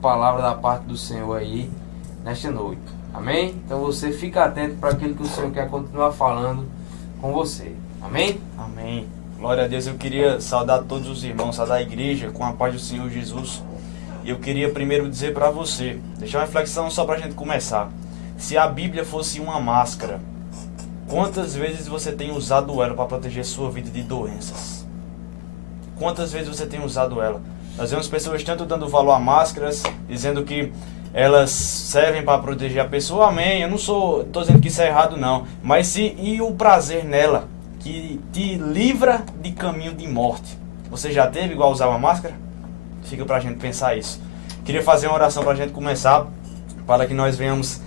Palavra da parte do Senhor aí nesta noite, amém? Então você fica atento para aquilo que o Senhor quer continuar falando com você, amém? Amém. Glória a Deus. Eu queria saudar todos os irmãos, saudar a igreja com a paz do Senhor Jesus. E eu queria primeiro dizer para você, deixar uma reflexão só para a gente começar. Se a Bíblia fosse uma máscara, quantas vezes você tem usado ela para proteger sua vida de doenças? Quantas vezes você tem usado ela? Nós vemos pessoas tanto dando valor a máscaras, dizendo que elas servem para proteger a pessoa. Amém. Eu não estou dizendo que isso é errado, não. Mas e o prazer nela, que te livra de caminho de morte? Você já teve igual usar uma máscara? Fica para a gente pensar isso. Queria fazer uma oração para a gente começar, para que nós venhamos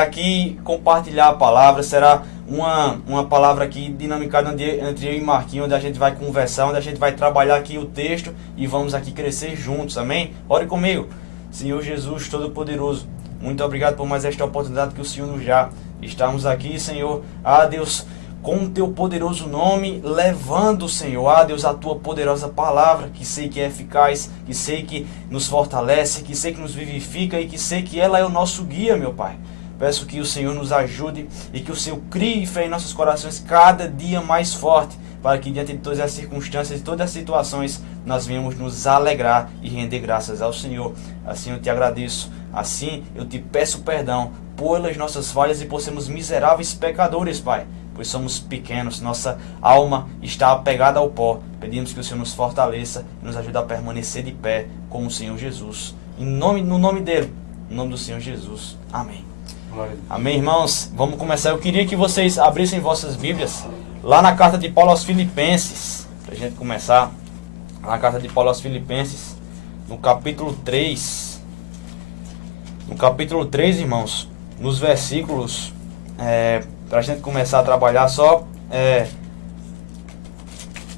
aqui compartilhar a palavra. Será uma palavra aqui dinamicada entre eu e Marquinhos, onde a gente vai conversar, onde a gente vai trabalhar aqui o texto e vamos aqui crescer juntos, amém? Ore comigo. Senhor Jesus Todo-Poderoso, muito obrigado por mais esta oportunidade que o Senhor nos dá. Estamos aqui, Senhor, Deus, com o teu poderoso nome, levando, Senhor, Deus, a tua poderosa palavra, que sei que é eficaz, que sei que nos fortalece, que sei que nos vivifica e que sei que ela é o nosso guia, meu Pai. Peço que o Senhor nos ajude e que o Senhor crie fé em nossos corações cada dia mais forte, para que diante de todas as circunstâncias e todas as situações nós venhamos nos alegrar e render graças ao Senhor. Assim eu te agradeço, assim eu te peço perdão pelas nossas falhas e por sermos miseráveis pecadores, Pai, pois somos pequenos, nossa alma está apegada ao pó. Pedimos que o Senhor nos fortaleça e nos ajude a permanecer de pé com o Senhor Jesus. No nome dele, no nome do Senhor Jesus. Amém. Amém, irmãos? Vamos começar. Eu queria que vocês abrissem vossas Bíblias lá na carta de Paulo aos Filipenses, para a gente começar. Na carta de Paulo aos Filipenses, no capítulo 3. No capítulo 3, irmãos, nos versículos, para a gente começar a trabalhar só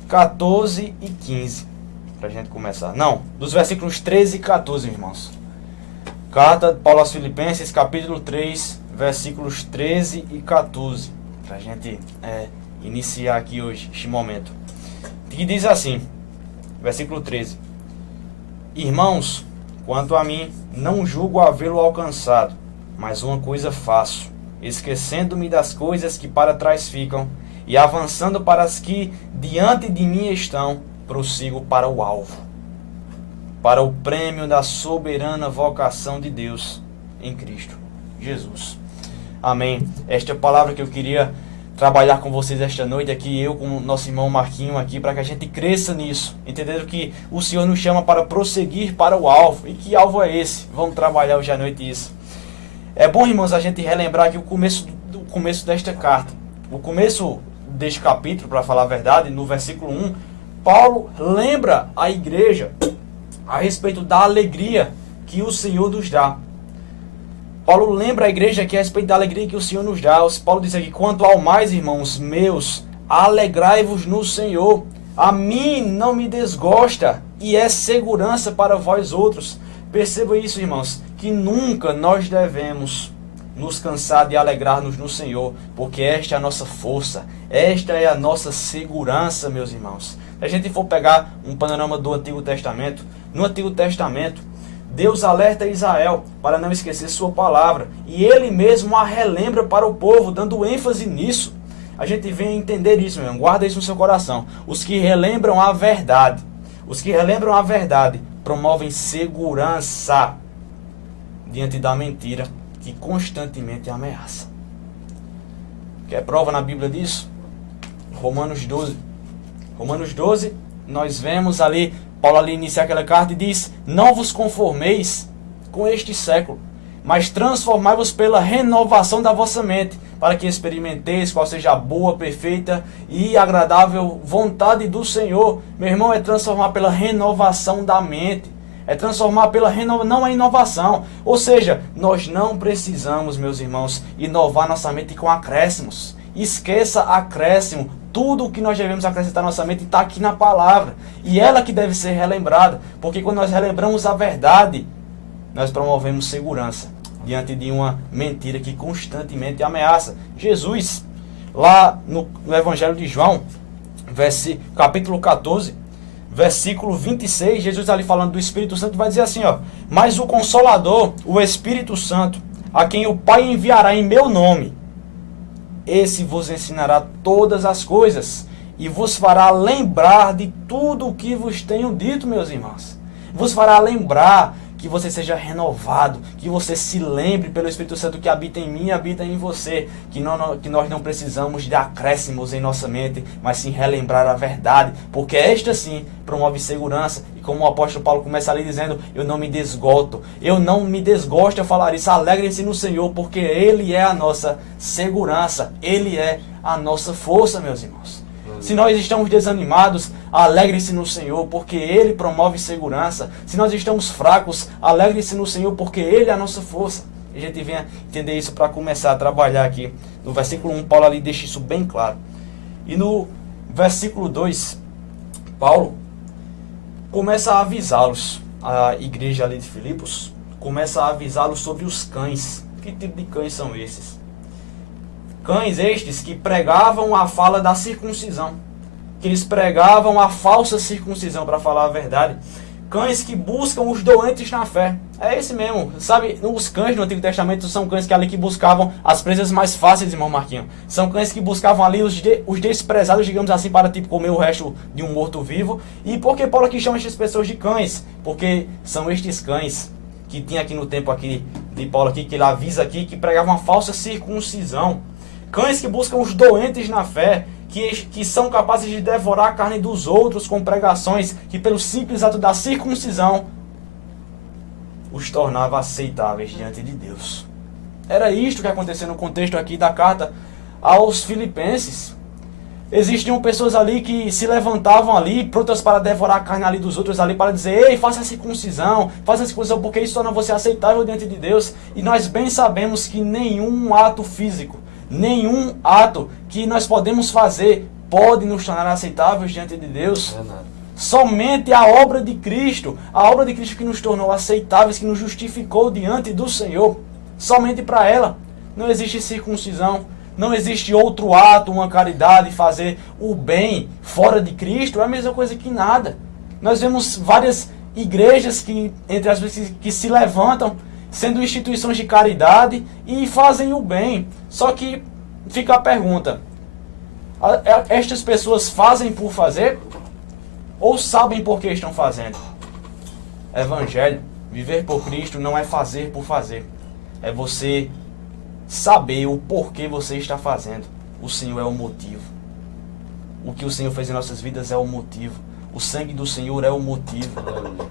14 e 15. Para a gente começar. Não, dos versículos 13 e 14, irmãos. Carta de Paulo aos Filipenses, capítulo 3, versículos 13 e 14. Para a gente iniciar aqui hoje, este momento. Que diz assim, versículo 13. Irmãos, quanto a mim, não julgo havê-lo alcançado, mas uma coisa faço, esquecendo-me das coisas que para trás ficam, e avançando para as que diante de mim estão, prossigo para o alvo, para o prêmio da soberana vocação de Deus em Cristo Jesus. Amém. Esta é a palavra que eu queria trabalhar com vocês esta noite aqui, eu com o nosso irmão Marquinho aqui, para que a gente cresça nisso, entendendo que o Senhor nos chama para prosseguir para o alvo. E que alvo é esse? Vamos trabalhar hoje à noite isso. É bom, irmãos, a gente relembrar que o começo desta carta, o começo deste capítulo, para falar a verdade, no versículo 1, Paulo lembra a igreja a respeito da alegria que o Senhor nos dá. Paulo lembra a igreja aqui a respeito da alegria que o Senhor nos dá. Paulo diz aqui, quanto ao mais, irmãos meus, alegrai-vos no Senhor. A mim não me desgosta e é segurança para vós outros. Perceba isso, irmãos, que nunca nós devemos nos cansar de alegrar-nos no Senhor, porque esta é a nossa força, esta é a nossa segurança, meus irmãos. Se a gente for pegar um panorama do Antigo Testamento, no Antigo Testamento, Deus alerta Israel para não esquecer sua palavra, e ele mesmo a relembra para o povo, dando ênfase nisso. A gente vem entender isso, meu irmão, guarda isso no seu coração. Os que relembram a verdade, promovem segurança diante da mentira que constantemente ameaça. Quer prova na Bíblia disso? Romanos 12. Romanos 12, nós vemos ali, Paulo ali inicia aquela carta e diz, não vos conformeis com este século, mas transformai-vos pela renovação da vossa mente, para que experimenteis qual seja a boa, perfeita e agradável vontade do Senhor. Meu irmão, é transformar pela renovação da mente. É transformar pela renovação, não é inovação. Ou seja, nós não precisamos, meus irmãos, inovar nossa mente com acréscimos. Esqueça acréscimo. Tudo o que nós devemos acrescentar na nossa mente está aqui na palavra. E ela que deve ser relembrada. Porque quando nós relembramos a verdade, nós promovemos segurança diante de uma mentira que constantemente ameaça. Jesus, lá no Evangelho de João, capítulo 14, versículo 26, Jesus ali falando do Espírito Santo, vai dizer assim, ó: mas o Consolador, o Espírito Santo, a quem o Pai enviará em meu nome, esse vos ensinará todas as coisas e vos fará lembrar de tudo o que vos tenho dito, meus irmãos. Vos fará lembrar, que você seja renovado, que você se lembre pelo Espírito Santo que habita em mim e habita em você, que nós não precisamos de acréscimos em nossa mente, mas sim relembrar a verdade, porque esta sim promove segurança. E como o apóstolo Paulo começa ali dizendo: eu não me desgosto a falar isso, alegrem-se no Senhor, porque Ele é a nossa segurança, Ele é a nossa força, meus irmãos. Se nós estamos desanimados, alegre-se no Senhor, porque Ele promove segurança. Se nós estamos fracos, alegre-se no Senhor, porque Ele é a nossa força. E a gente venha entender isso para começar a trabalhar aqui. No versículo 1, Paulo ali deixa isso bem claro. E no versículo 2, Paulo começa a avisá-los, a igreja ali de Filipos, começa a avisá-los sobre os cães. Que tipo de cães são esses? Cães estes que pregavam a fala da circuncisão, que eles pregavam a falsa circuncisão, para falar a verdade. Cães que buscam os doentes na fé. É esse mesmo, sabe? Os cães do Antigo Testamento são cães que buscavam as presas mais fáceis, irmão Marquinhos. São cães que buscavam ali os desprezados, digamos assim, para tipo comer o resto de um morto-vivo. E por que Paulo aqui chama estas pessoas de cães? Porque são estes cães que tinha aqui no tempo aqui de Paulo aqui, que ele avisa aqui, que pregavam a falsa circuncisão. Cães que buscam os doentes na fé, que são capazes de devorar a carne dos outros com pregações que pelo simples ato da circuncisão os tornava aceitáveis diante de Deus. Era isto que aconteceu no contexto aqui da carta aos Filipenses. Existiam pessoas ali que se levantavam ali, prontas para devorar a carne ali dos outros ali, para dizer: ei, faça a circuncisão, porque isso torna você aceitável diante de Deus. E nós bem sabemos que nenhum ato físico, nenhum ato que nós podemos fazer pode nos tornar aceitáveis diante de Deus. Somente a obra de Cristo que nos tornou aceitáveis, que nos justificou diante do Senhor. Somente para ela. Não existe circuncisão, não existe outro ato, uma caridade, fazer o bem fora de Cristo. É a mesma coisa que nada. Nós vemos várias igrejas que, entre as vezes, que se levantam sendo instituições de caridade e fazem o bem. Só que fica a pergunta: estas pessoas fazem por fazer ou sabem por que estão fazendo? Evangelho, viver por Cristo não é fazer por fazer. É você saber o porquê você está fazendo. O Senhor é o motivo. O que o Senhor fez em nossas vidas é o motivo. O sangue do Senhor é o motivo.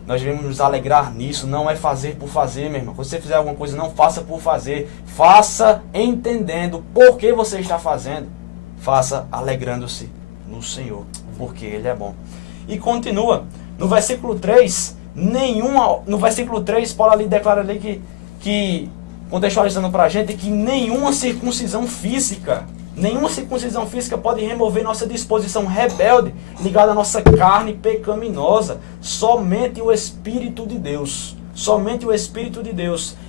Nós devemos nos alegrar nisso. Não é fazer por fazer, meu irmão. Quando você fizer alguma coisa, não faça por fazer. Faça entendendo por que você está fazendo. Faça alegrando-se no Senhor, porque Ele é bom. E continua. No versículo 3, Paulo ali declara ali que contextualizando para a gente, que nenhuma circuncisão física pode remover nossa disposição rebelde, ligada à nossa carne pecaminosa. Somente o Espírito de Deus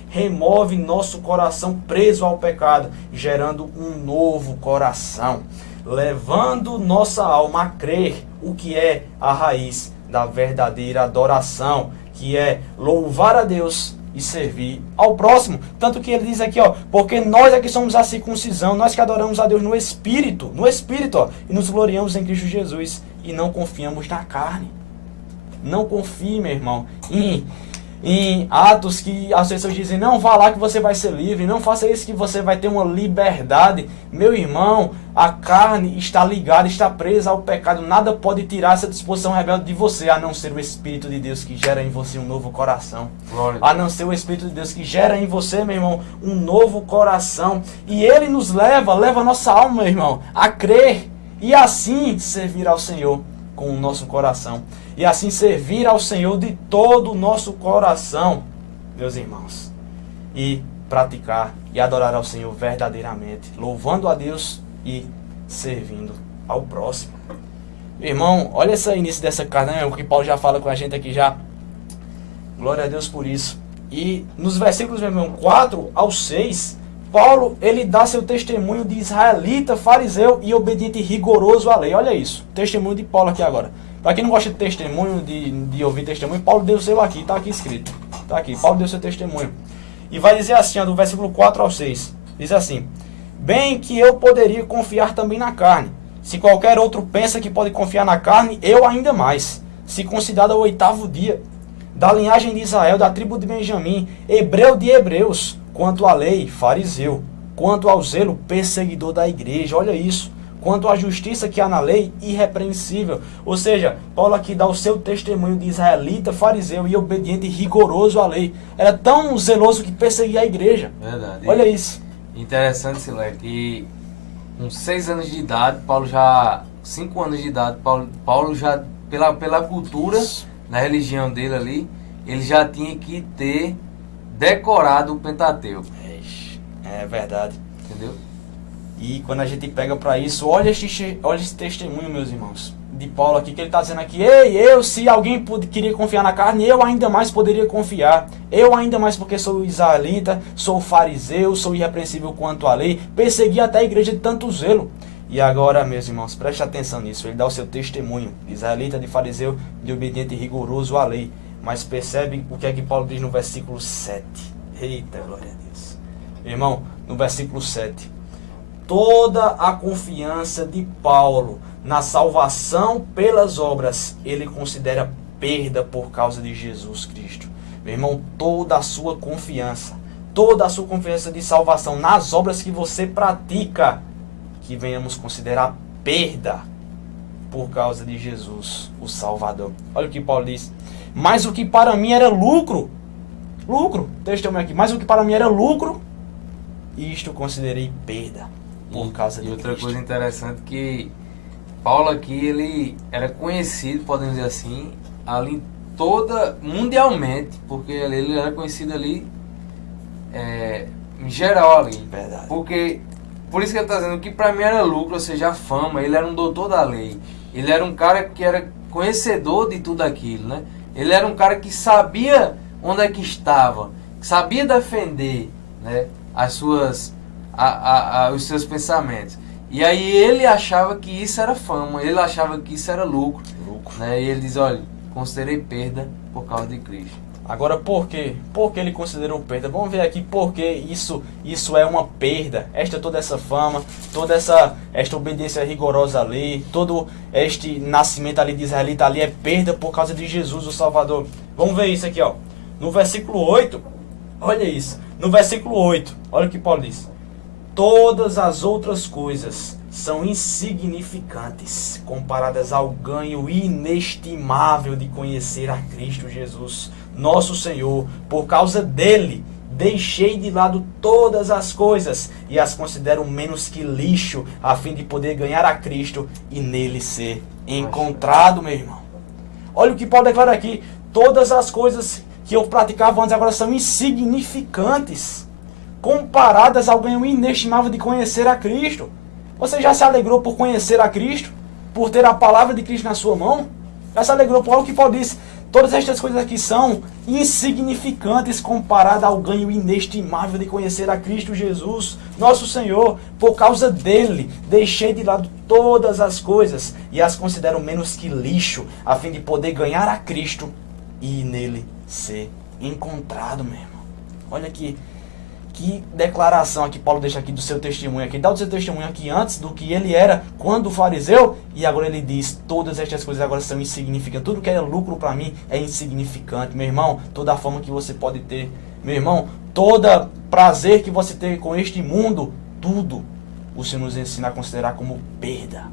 remove nosso coração preso ao pecado, gerando um novo coração, levando nossa alma a crer o que é a raiz da verdadeira adoração, que é louvar a Deus e servir ao próximo. Tanto que ele diz aqui, porque nós é que somos a circuncisão, nós que adoramos a Deus no Espírito, e nos gloriamos em Cristo Jesus, e não confiamos na carne. Não confie, meu irmão, em atos que as pessoas dizem: não, vá lá que você vai ser livre, não faça isso que você vai ter uma liberdade. Meu irmão, a carne está ligada, está presa ao pecado. Nada pode tirar essa disposição rebelde de você, a não ser o Espírito de Deus que gera em você um novo coração. A não ser o Espírito de Deus que gera em você, meu irmão, um novo coração. E Ele nos leva a nossa alma, meu irmão, a crer e assim servir ao Senhor com o nosso coração. E assim servir ao Senhor de todo o nosso coração, meus irmãos. E praticar e adorar ao Senhor verdadeiramente, louvando a Deus e servindo ao próximo. Meu irmão, olha esse início dessa carta, né, que Paulo já fala com a gente aqui já. Glória a Deus por isso. E nos versículos, meu irmão, 4 ao 6, Paulo, ele dá seu testemunho de israelita, fariseu e obediente e rigoroso à lei. Olha isso, testemunho de Paulo aqui agora. Para quem não gosta de testemunho, de ouvir testemunho, Paulo deu o seu aqui, está aqui escrito. Está aqui, Paulo deu seu testemunho. E vai dizer assim, ó, do versículo 4 ao 6. Diz assim: bem que eu poderia confiar também na carne. Se qualquer outro pensa que pode confiar na carne, eu ainda mais. Se considerado o 8º dia, da linhagem de Israel, da tribo de Benjamim, hebreu de hebreus, quanto à lei, fariseu, quanto ao zelo, perseguidor da igreja. Olha isso. Quanto à justiça que há na lei, irrepreensível. Ou seja, Paulo aqui dá o seu testemunho de israelita, fariseu e obediente e rigoroso à lei. Era tão zeloso que perseguia a igreja. Verdade. Olha isso. Interessante, Silé, que com 6 anos de idade, 5 anos de idade, Paulo já, pela cultura, na religião dele ali, ele já tinha que ter decorado o Pentateuco. É verdade. Entendeu? E quando a gente pega para isso, olha esse testemunho, meus irmãos, de Paulo aqui, que ele está dizendo aqui: se alguém queria confiar na carne, eu ainda mais poderia confiar. Eu ainda mais, porque sou israelita, sou fariseu, sou irrepreensível quanto à lei, persegui até a igreja de tanto zelo. E agora, meus irmãos, preste atenção nisso, ele dá o seu testemunho, de israelita, de fariseu, de obediente e rigoroso à lei. Mas percebe o que é que Paulo diz no versículo 7. Eita, glória a Deus. Irmão, no versículo 7. Toda a confiança de Paulo na salvação pelas obras, ele considera perda por causa de Jesus Cristo. Meu irmão, toda a sua confiança de salvação nas obras que você pratica, que venhamos considerar perda por causa de Jesus, o Salvador. Olha o que Paulo diz: mas o que para mim era lucro, testemunho aqui, mas o que para mim era lucro, isto considerei perda por causa de outra Cristo. coisa interessante, que Paulo aqui, ele era conhecido, podemos dizer assim, ali mundialmente, porque ele era conhecido ali em geral ali. Verdade. Por isso que ele está dizendo que para mim era lucro, ou seja, a fama. Ele era um doutor da lei. Ele era um cara que era conhecedor de tudo aquilo, né? Ele era um cara que sabia onde é que estava, sabia defender, né, os seus pensamentos. E aí ele achava que isso era fama, ele achava que isso era lucro. Né? E ele diz: olha, considerei perda por causa de Cristo. Agora, por quê? Por que ele considerou perda? Vamos ver aqui por que isso é uma perda. Toda essa fama, toda esta obediência rigorosa à lei, todo este nascimento ali de israelita ali é perda por causa de Jesus, o Salvador. Vamos ver isso aqui, ó. No versículo 8, olha isso. No versículo 8, olha o que Paulo diz: todas as outras coisas são insignificantes comparadas ao ganho inestimável de conhecer a Cristo Jesus, nosso Senhor. Por causa dele, deixei de lado todas as coisas e as considero menos que lixo, a fim de poder ganhar a Cristo e nele ser encontrado, meu irmão. Olha o que Paulo declara aqui: todas as coisas que eu praticava antes agora são insignificantes comparadas ao ganho inestimável de conhecer a Cristo. Você já se alegrou por conhecer a Cristo? Por ter a palavra de Cristo na sua mão? Já se alegrou por algo que Paulo diz? Todas estas coisas aqui são insignificantes comparadas ao ganho inestimável de conhecer a Cristo Jesus, nosso Senhor. Por causa dele, deixei de lado todas as coisas e as considero menos que lixo, a fim de poder ganhar a Cristo e nele ser encontrado, meu irmão. Olha aqui. Que declaração aqui Paulo deixa aqui do seu testemunho aqui. Dá o seu testemunho aqui antes do que ele era quando fariseu. E agora ele diz: todas estas coisas agora são insignificantes. Tudo que é lucro para mim é insignificante. Meu irmão, toda a fama que você pode ter, meu irmão, todo prazer que você tem com este mundo, tudo o Senhor nos ensina a considerar como perda.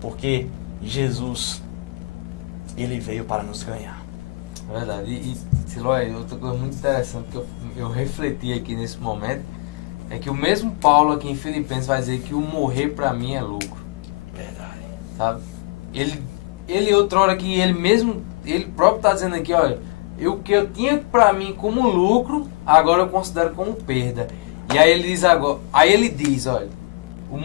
Porque Jesus, ele veio para nos ganhar. É verdade. E Siloé, outra coisa muito interessante que eu refleti aqui nesse momento é que o mesmo Paulo aqui em Filipenses vai dizer que o morrer para mim é lucro. Verdade. Sabe? Ele outrora que ele próprio está dizendo aqui: olha, o que eu tinha para mim como lucro, agora eu considero como perda. E aí ele diz: olha, o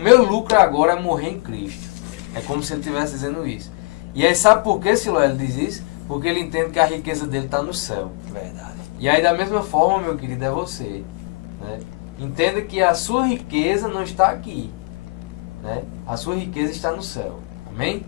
meu lucro agora é morrer em Cristo. É como se ele estivesse dizendo isso. E aí sabe por que, Siloé, ele diz isso? Porque ele entende que a riqueza dele está no céu. Verdade. E aí da mesma forma, meu querido, é você. Né? Entenda que a sua riqueza não está aqui. Né? A sua riqueza está no céu. Amém?